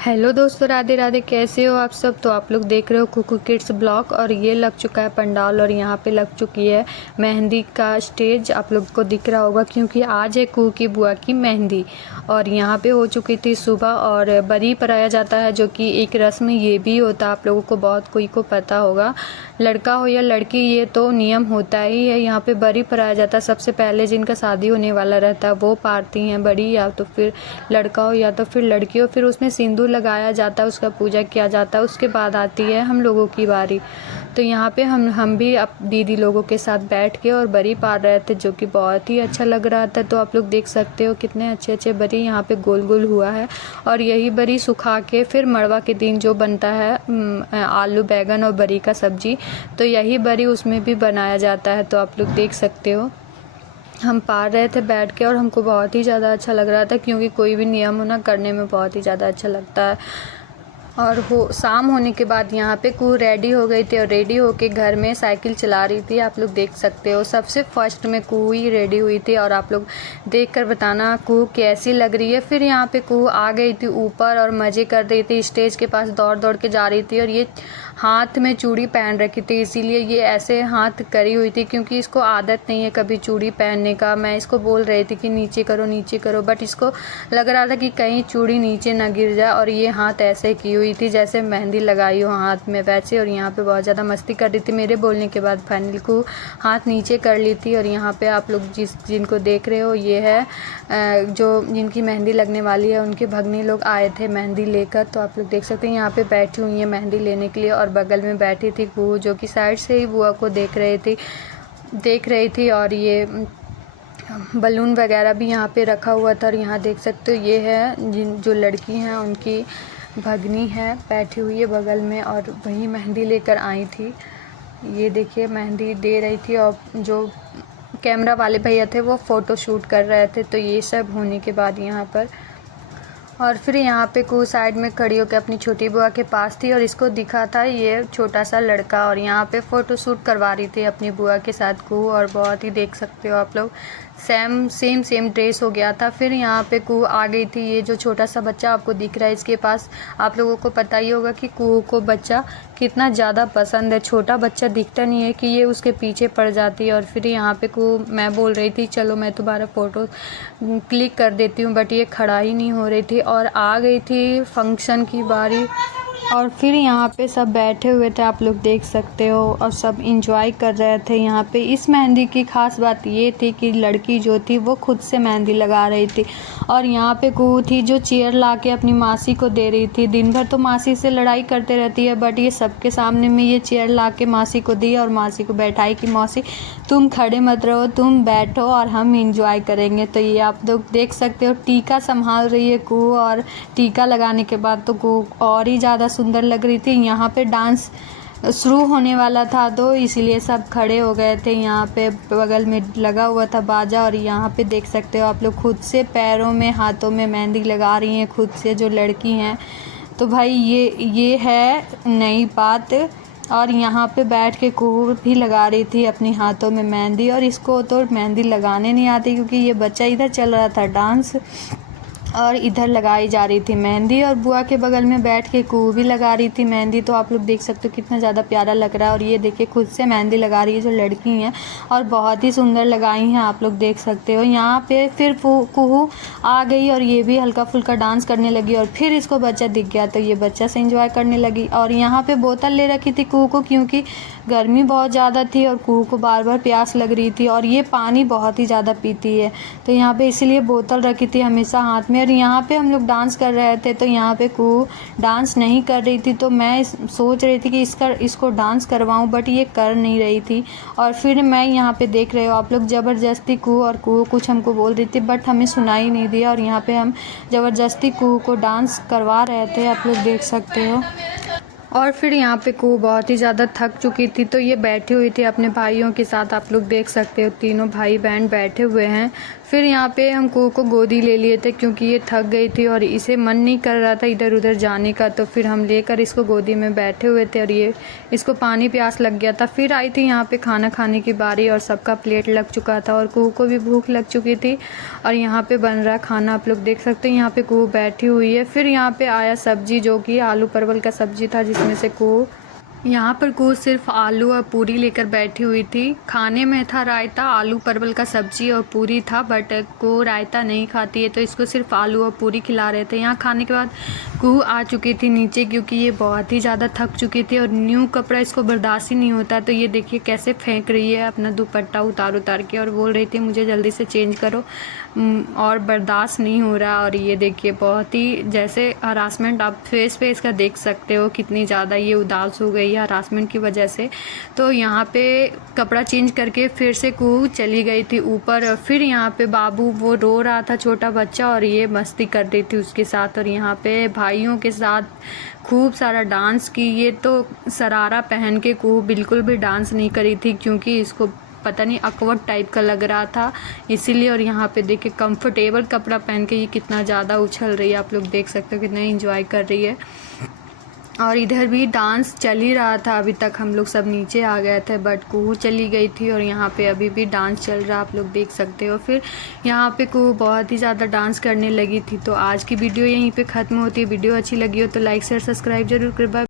Hello दोस्तों, राधे राधे। कैसे हो आप सब। तो आप लोग देख रहे हो कुकू किड्स ब्लॉग और ये लग चुका है पंडाल और यहाँ पे लग चुकी है मेहंदी का स्टेज। आप लोग को दिख रहा होगा क्योंकि आज है कुकू की बुआ की मेहंदी और यहाँ पे हो चुकी थी सुबह। और बरी पराया जाता है जो कि एक रस्म ये भी होता है, आप लोगों को बहुत कोई को पता होगा, लड़का हो या लड़की ये तो नियम होता ही है। यहाँ पे बरी पराया जाता है। सबसे पहले जिनका शादी होने वाला रहता है वो पारती हैं बड़ी, या तो फिर लड़का हो या तो फिर लड़की हो। फिर उसमें सिंदूर लगाया जाता है, उसका पूजा किया जाता है। उसके बाद आती है हम लोगों की बारी। तो यहाँ पे हम भी अब दीदी लोगों के साथ बैठ के और बरी पार रहे थे जो कि बहुत ही अच्छा लग रहा था। तो आप लोग देख सकते हो कितने अच्छे अच्छे बरी यहाँ पे गोल गोल हुआ है। और यही बरी सुखा के फिर मड़वा के दिन जो बनता है आलू बैगन और बरी का सब्जी, तो यही बरी उसमें भी बनाया जाता है। तो आप लोग देख सकते हो हम पार रहे थे बैठ के और हमको बहुत ही ज़्यादा अच्छा लग रहा था क्योंकि कोई भी नियम होना करने में बहुत ही ज़्यादा अच्छा लगता है। और शाम होने के बाद यहाँ पे कू रेडी हो गई थी और रेडी होके घर में साइकिल चला रही थी। आप लोग देख सकते हो सबसे फर्स्ट में कू ही रेडी हुई थी और आप लोग देख कर बताना कू कैसी लग रही है। फिर यहाँ पे कू आ गई थी ऊपर और मज़े कर रही थी, स्टेज के पास दौड़ दौड़ के जा रही थी। और ये हाथ में चूड़ी पहन रखी थी इसीलिए ये ऐसे हाथ करी हुई थी क्योंकि इसको आदत नहीं है कभी चूड़ी पहनने का। मैं इसको बोल रही थी कि नीचे करो, बट इसको लग रहा था कि कहीं चूड़ी नीचे ना गिर जाए और ये हाथ ऐसे की हुई थी जैसे मेहंदी लगाई हो हाथ में वैसे। और यहाँ पे बहुत ज़्यादा मस्ती कर रही थी। मेरे बोलने के बाद फाइनल को हाथ नीचे कर ली थी। और यहाँ पे आप लोग जिनको देख रहे हो ये है जो जिनकी मेहंदी लगने वाली है, उनके भगनी लोग आए थे मेहंदी लेकर। तो आप लोग देख सकते हैं यहाँ पे बैठी हुई है मेहंदी लेने के लिए और बगल में बैठी थी कू जो कि साइड से ही बुआ को देख रही थी। और ये बलून वगैरह भी यहाँ पे रखा हुआ था। और यहाँ देख सकते हो ये है जो लड़की हैं उनकी भगनी है बैठी हुई है बगल में और वही मेहंदी लेकर आई थी। ये देखिए मेहंदी दे रही थी और जो कैमरा वाले भैया थे वो फ़ोटो शूट कर रहे थे। तो ये सब होने के बाद यहाँ पर और फिर यहाँ पे कू साइड में खड़ी होकर अपनी छोटी बुआ के पास थी और इसको दिखा था ये छोटा सा लड़का और यहाँ पे फ़ोटो शूट करवा रही थी अपनी बुआ के साथ कू। और बहुत ही देख सकते हो आप लोग सेम ड्रेस हो गया था। फिर यहाँ पे कू आ गई थी। ये जो छोटा सा बच्चा आपको दिख रहा है इसके पास, आप लोगों को पता ही होगा कि कू को बच्चा कितना ज़्यादा पसंद है। छोटा बच्चा दिखता नहीं है कि ये उसके पीछे पड़ जाती है। और फिर यहाँ पे कू मैं बोल रही थी चलो मैं तुम्हारा फ़ोटो क्लिक कर देती हूँ, बट ये खड़ा ही नहीं हो रही थी। और आ गई थी फंक्शन की बारी और फिर यहाँ पे सब बैठे हुए थे, आप लोग देख सकते हो, और सब इंजॉय कर रहे थे। यहाँ पे इस मेहंदी की ख़ास बात ये थी कि लड़की जो थी वो खुद से मेहंदी लगा रही थी। और यहाँ पे कू थी जो चेयर ला के अपनी मासी को दे रही थी। दिन भर तो मासी से लड़ाई करते रहती है बट ये सबके सामने में ये चेयर ला के मासी को दी और मासी को बैठाई कि मौसी तुम खड़े मत रहो, तुम बैठो और हम इंजॉय करेंगे। तो ये आप लोग देख सकते हो टीका संभाल रही है कू और टीका लगाने के बाद तो कू और ही ज़्यादा सुंदर लग रही थी। यहाँ पे डांस शुरू होने वाला था तो इसीलिए सब खड़े हो गए थे। यहाँ पे बगल में लगा हुआ था बाजा और यहाँ पे देख सकते हो आप लोग खुद से पैरों में हाथों में मेहंदी लगा रही हैं खुद से जो लड़की हैं। तो भाई ये है नई बात। और यहाँ पे बैठ के कू भी लगा रही थी अपनी हाथों में मेहंदी और इसको तो मेहंदी लगाने नहीं आती क्योंकि ये बच्चा इधर चल रहा था डांस और इधर लगाई जा रही थी मेहंदी और बुआ के बगल में बैठ के कू भी लगा रही थी मेहंदी। तो आप लोग देख सकते हो कितना ज़्यादा प्यारा लग रहा है। और ये देखिए खुद से मेहंदी लगा रही है जो लड़की हैं और बहुत ही सुंदर लगाई हैं, आप लोग देख सकते हो। यहाँ पे फिर कू आ गई और ये भी हल्का फुल्का डांस करने लगी और फिर इसको बच्चा दिख गया तो ये बच्चा से इंजॉय करने लगी। और यहाँ पे बोतल ले रखी थी कू को क्योंकि गर्मी बहुत ज़्यादा थी और कू को बार बार प्यास लग रही थी और ये पानी बहुत ही ज़्यादा पीती है तो यहाँ पे इसीलिए बोतल रखी थी हमेशा हाथ में। और यहाँ पे हम लोग डांस कर रहे थे तो यहाँ पे कू डांस नहीं कर रही थी तो मैं सोच रही थी कि इसको डांस करवाऊँ बट ये कर नहीं रही थी। और फिर मैं यहाँ पे देख रहे हो आप लोग ज़बरदस्ती कू कुछ हमको बोल रही थी बट हमें सुनाई नहीं दिया और यहाँ पे हम ज़बरदस्ती कू को डांस करवा रहे थे, आप लोग देख सकते हो। और फिर यहाँ पे कू बहुत ही ज़्यादा थक चुकी थी तो ये बैठी हुई थी अपने भाइयों के साथ, आप लोग देख सकते हो तीनों भाई बहन बैठे हुए हैं। फिर यहाँ पे हम कुहू को गोदी ले लिए थे क्योंकि ये थक गई थी और इसे मन नहीं कर रहा था इधर उधर जाने का, तो फिर हम लेकर इसको गोदी में बैठे हुए थे और ये इसको पानी प्यास लग गया था। फिर आई थी यहाँ पे खाना खाने की बारी और सबका प्लेट लग चुका था और कुहू को भी भूख लग चुकी थी और यहाँ पे बन रहा खाना, आप लोग देख सकते हैं। यहाँ पे कुहू बैठी हुई है। फिर यहाँ पे आया सब्जी, जो कि आलू परवल का सब्जी था, जिसमें से कुहू यहाँ पर कुहू सिर्फ आलू और पूरी लेकर बैठी हुई थी। खाने में था रायता, आलू परवल का सब्जी और पूरी था, बट कुहू रायता नहीं खाती है तो इसको सिर्फ आलू और पूरी खिला रहे थे। यहाँ खाने के बाद कुहू आ चुकी थी नीचे क्योंकि ये बहुत ही ज़्यादा थक चुकी थी और न्यू कपड़ा इसको बर्दाश्त ही नहीं होता। तो ये देखिए कैसे फेंक रही है अपना दुपट्टा उतार उतार के और बोल रही थी मुझे जल्दी से चेंज करो और बर्दाश्त नहीं हो रहा। और ये देखिए बहुत ही जैसे हरासमेंट आप फेस पे इसका देख सकते हो, कितनी ज़्यादा ये उदास हो गई है हरासमेंट की वजह से। तो यहाँ पे कपड़ा चेंज करके फिर से कुहू चली गई थी ऊपर। फिर यहाँ पे बाबू वो रो रहा था, छोटा बच्चा, और ये मस्ती कर रही थी उसके साथ। और यहाँ पे भाइयों के साथ खूब सारा डांस की। ये तो सरारा पहन के कुहू बिल्कुल भी डांस नहीं करी थी क्योंकि इसको पता नहीं अकवर्ड टाइप का लग रहा था इसीलिए। और यहाँ पे देखिए कंफर्टेबल कपड़ा पहन के ये कितना ज़्यादा उछल रही है, आप लोग देख सकते हो कितना एंजॉय कर रही है। और इधर भी डांस चल ही रहा था, अभी तक हम लोग सब नीचे आ गए थे बट कुहू चली गई थी और यहाँ पे अभी भी डांस चल रहा, आप लोग देख सकते हो। फिर यहाँ पे कुहू बहुत ही ज़्यादा डांस करने लगी थी। तो आज की वीडियो यहीं पे ख़त्म होती है। वीडियो अच्छी लगी हो तो लाइक शेयर सब्सक्राइब जरूर कर।